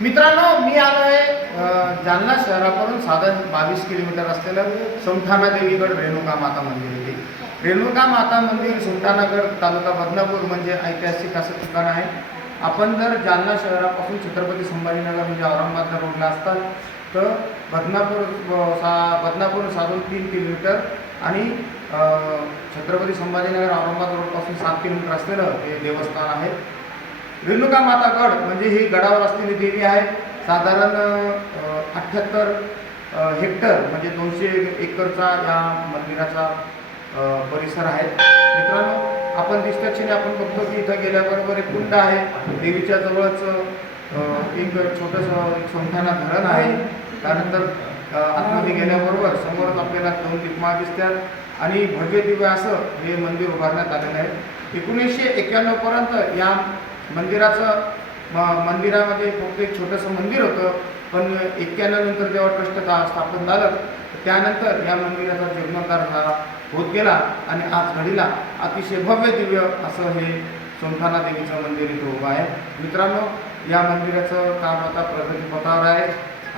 मित्रांनो, मी आलो आहे जालना शहरापासून साधारण 22 किलोमीटर असलेलं सोमठाणा देवीगड रेणुका माता मंदिर येथे. रेणुका माता मंदिर सोमठाणागड तालुका बदनापूर म्हणजे ऐतिहासिक असं ठिकाण आहे. आपण जर जालना शहरापासून छत्रपती संभाजीनगर म्हणजे औरंगाबाद रोडला असतात तर बदनापूर साधून 3 किलोमीटर आणि छत्रपती संभाजीनगर औरंगाबाद रोडपासून 7 किलोमीटर असलेलं हे देवस्थान आहे. रेणुका माता गड म्हणजे ही गडावर असलेली देवी आहे. साधारण 78 हेक्टर म्हणजे 200 एकरचा या मंदिराचा परिसर आहे. मित्रांनो, आपण दिसल्याक्षणी आपण बघतो की इथं गेल्याबरोबर एक कुंड आहे. देवीच्या जवळच एक छोटंसं सोमठाणा धरण आहे. त्यानंतर आतमध्ये गेल्याबरोबर समोरच आपल्याला 2 दीपमाळ दिसतात आणि भव्य दिव्य असं हे मंदिर उभारण्यात आलेलं आहे. 1991 पर्यंत या मंदिरामध्ये फक्त एक छोटंसं मंदिर होतं, पण 91 नंतर जेव्हा ट्रस्ट स्थापन झालं त्यानंतर या मंदिराचा जीर्णोद्धार होत गेला आणि आज घडीला अतिशय भव्य दिव्य असं हे सोमठाणा देवीचं मंदिर इथं उभं आहे. मित्रांनो, या मंदिराचं काम आता प्रगतीपथावर आहे.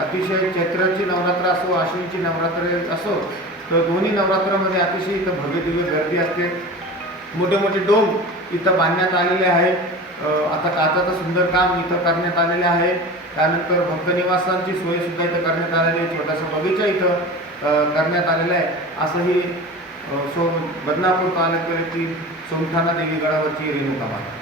अतिशय चैत्राची नवरात्र असो, आश्विनची नवरात्र असो, तर दोन्ही नवरात्रामध्ये अतिशय इथं भव्य दिव्य गर्दी असते. मोठे मोठे डोम इथं बांधण्यात आलेले आहे. आता काचाचं सुंदर काम इथं करण्यात आलेले आहे. त्यानंतर भक्तनिवासांची सोयसुद्धा इथं करण्यात आलेली आहे. छोटासा बगीचा इथं करण्यात आलेला आहे. असंही बदनापूर तालुक्यातील सोमठाणा देवी गडावरची रेणुका माता.